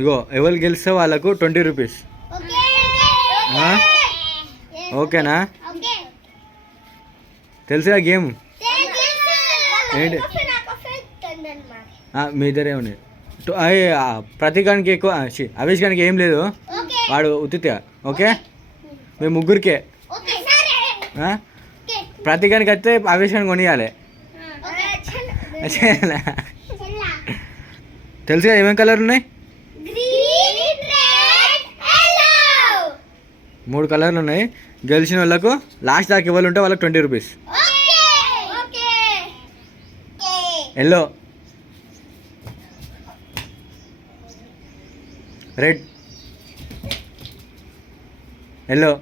ఇగో ఎవరు గెలిస్తే వాళ్ళకు 20 రూపీస్. ఓకేనా? తెలుసుగా గేమ్ ఏంటి? మీ ఇద్దరే ఉన్నాయి. ప్రతికానికి ఎక్కువ అవేష్ గానికి ఏం లేదు, వాడు ఉత్తిగా. ఓకే, మేము ముగ్గురికే. ప్రతికానికి వస్తే అవేష్ గానికి కొనియాలి. తెలుసుగా ఏమేమి కలర్లు ఉన్నాయి? 3 కలర్లు ఉన్నాయి. గెలిచిన వాళ్ళకు లాస్ట్ దాకా ఇవ్వాలి ఉంటే వాళ్ళకి 20 rupees. Yellow, red, yellow,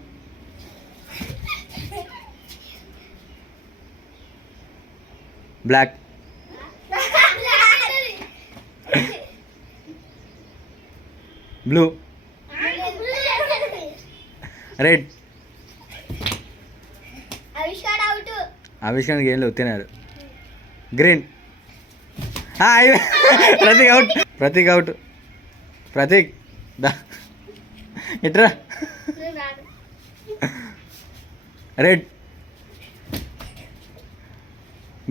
black, blue, red. ఆవిష్కారానికి ఏం లేవు, తినారు. Green. Prateek out, Prateek out. Prateek దా ఇట్రా. Red,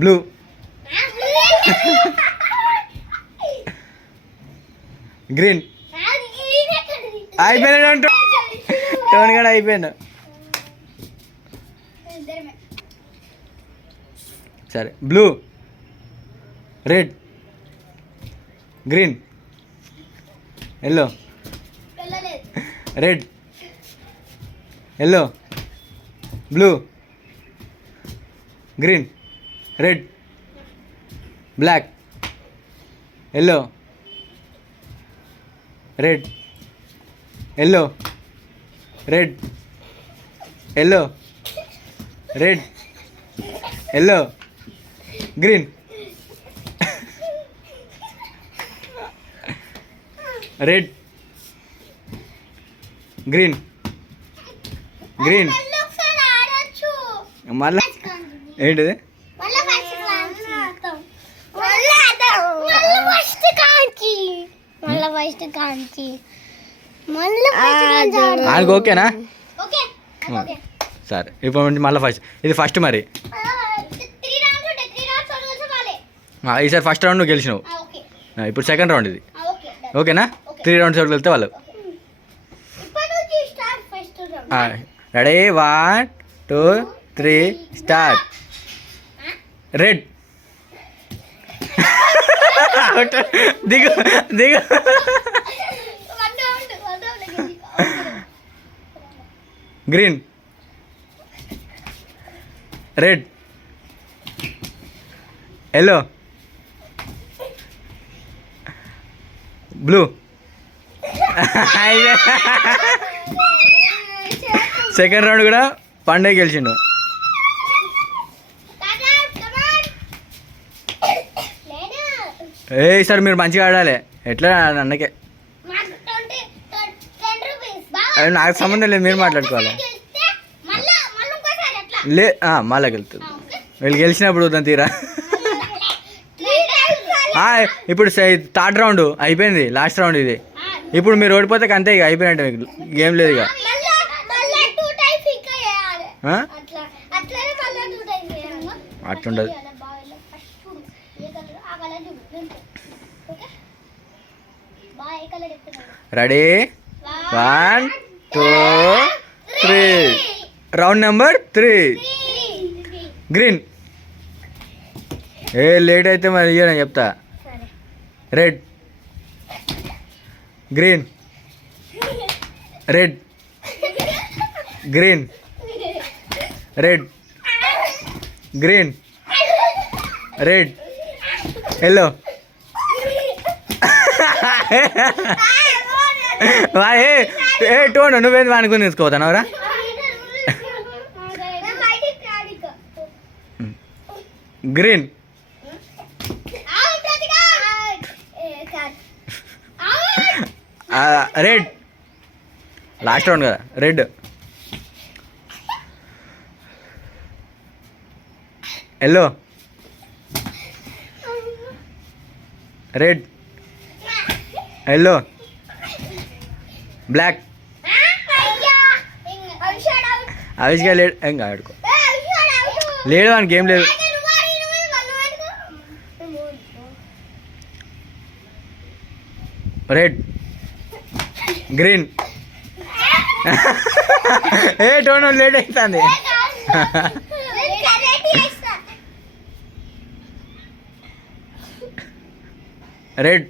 blue, green. అయిపోయినాడు, టోన్ కూడా అయిపోయాడు. సరే, blue, red, green, yellow, red, yellow, blue, green, red, black, yellow, red, yellow, red, yellow, red, yellow, green, red, green, green. మళ్ళా ఏంటిది? ఆయనకు ఓకేనా? సరే, ఇప్పుడు మళ్ళీ ఫస్ట్, ఇది ఫస్ట్ మరి. ఈసారి ఫస్ట్ రౌండ్ నువ్వు గెలిచినావు, ఇప్పుడు సెకండ్ రౌండ్ ఇది. ఓకేనా? 3 రౌండ్స్ ఎవరికి వెళ్తే వాళ్ళు. రెడీ, 1 2 3 స్టార్ట్. రెడ్. దిగు దిగు. Green, red, yellow, blue. Second round కూడా పండుగ గెలిచిండు. సార్ మీరు మంచిగా ఆడాలి. ఎట్లా అన్నకే నాకు సంబంధం లేదు, మీరు మాట్లాడుకోవాలి. లే మళ్ళా గెలుతుంది. వీళ్ళు గెలిచినప్పుడు వద్దాం తీరా. ఇప్పుడు థర్డ్ రౌండ్ అయిపోయింది, లాస్ట్ రౌండ్ ఇది. ఇప్పుడు మీరు ఓడిపోతే అంతే, ఇక అయిపోయినట్టు, మీకు గేమ్ లేదు ఇక. అట్లుండదు. Ready, 1 2 3. Round number 3. Green. Late అయితే మరి ఇయ్యని చెప్తా. Red, green, red, green, red, green, red, yellow. టోన్ నువ్వేది అనుకుని తీసుకోతానవరా? Green, red. లాస్ట్ రౌండ్ కదా. Red, yellow, red, yellow, black. అవిష్గా లేడు, ఇంకా ఆడుకో. లేడు వానికి ఏం లేదు. Red, green. ఏ టోన్ లేట్ అవుతుంది. Red,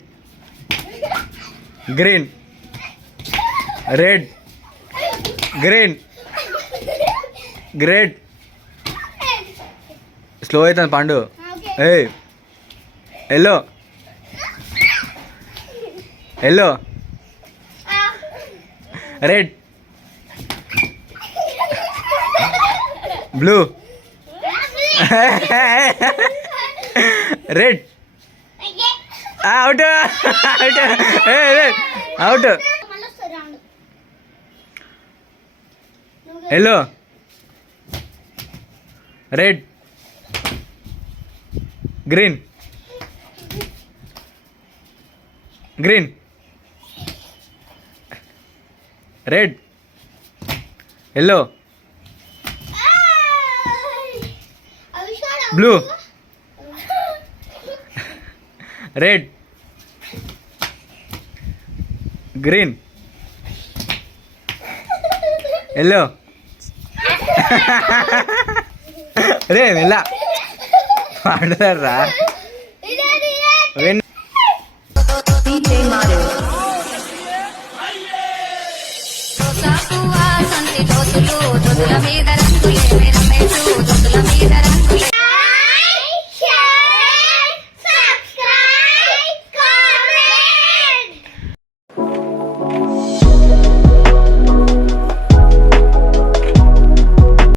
green, red, green, great. Slow అవుతుంది పండు. ఏ yellow, yellow, red, blue, red. Out, out, out. Yellow, red, green, green, red, yellow, blue, red, green, yellow. రే వెళ్ళా పాడతారా. మీద రంగులే